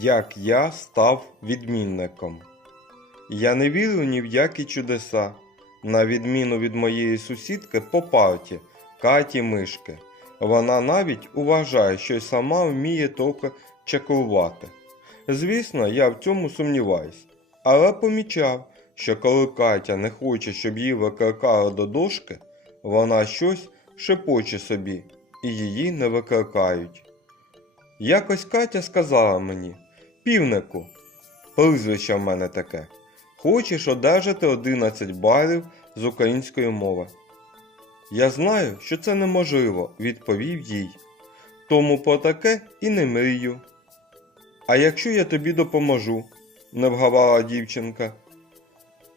Як я став відмінником. Я не вірю ні в які чудеса, на відміну від моєї сусідки по парті Каті Мишки. Вона навіть уважає, що й сама вміє трохи чаклувати. Звісно, я в цьому сумніваюсь, але помічав, що коли Катя не хоче, щоб її викликали до дошки, вона щось шепоче собі, і її не викликають. Якось Катя сказала мені, півнику, прізвище в мене таке. Хочеш одержати 11 балів з української мови. Я знаю, що це неможливо, відповів їй. Тому про таке і не мрію. А якщо я тобі допоможу, не вгавала дівчинка.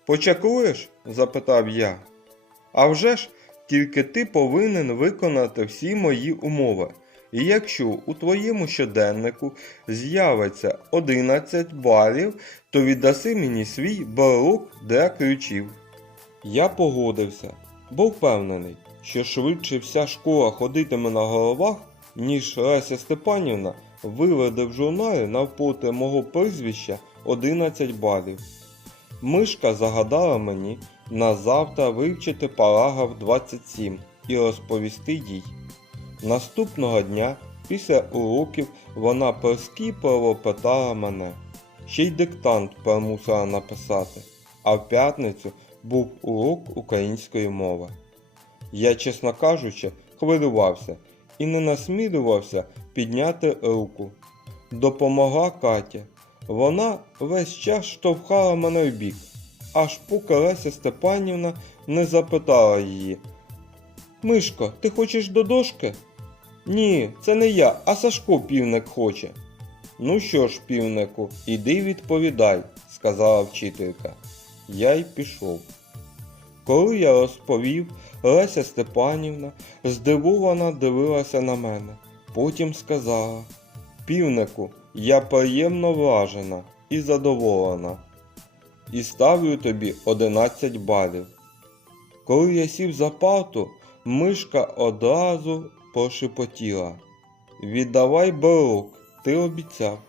Почакуєш? запитав я. А вже ж, тільки ти повинен виконати всі мої умови. І якщо у твоєму щоденнику з'явиться 11 балів, то віддаси мені свій балок для ключів. Я погодився, бо впевнений, що швидше вся школа ходитиме на головах, ніж Леся Степанівна виведе в журналі навпроти мого прізвища 11 балів. Мишка загадала мені на завтра вивчити параграф 27 і розповісти їй. Наступного дня, після уроків, вона прискіпливо питала мене. Ще й диктант примусила написати, а в п'ятницю був урок української мови. Я, чесно кажучи, хвилювався і не насмілювався підняти руку. Допомогла Катя. Вона весь час штовхала мене в бік, аж поки Леся Степанівна не запитала її. Мишко, ти хочеш до дошки? Ні, це не я, а Сашко півник хоче. Ну що ж, півнику, іди відповідай, сказала вчителька. Я й пішов. Коли я розповів, Леся Степанівна здивовано дивилася на мене. Потім сказала: Півнику, я приємно вражена і задоволена. І ставлю тобі 11 балів. Коли я сів за парту, мишка одразу прошепотіла. Віддавай балок, ти обіцяв.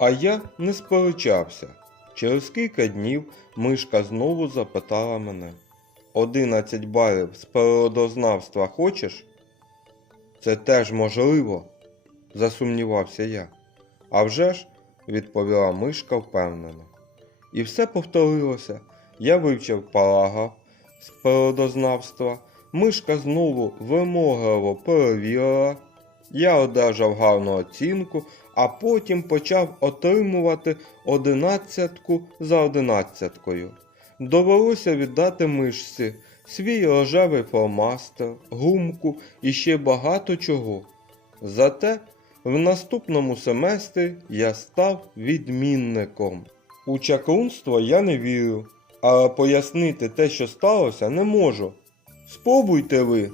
А я не сперечався. Через кілька днів мишка знову запитала мене: 11 балів з природознавства хочеш? Це теж можливо, засумнівався я. «А вже ж», – відповіла мишка впевнено. І все повторилося. Я вивчив параграф з природознавства, мишка знову вимогливо перевірила. Я одержав гарну оцінку, а потім почав отримувати одинадцятку за одинадцяткою. Довелося віддати мишці свій рожевий фломастер, гумку і ще багато чого. Зате в наступному семестрі я став відмінником. У чаклунство я не вірю, але пояснити те, що сталося, не можу. Спробуйте ви.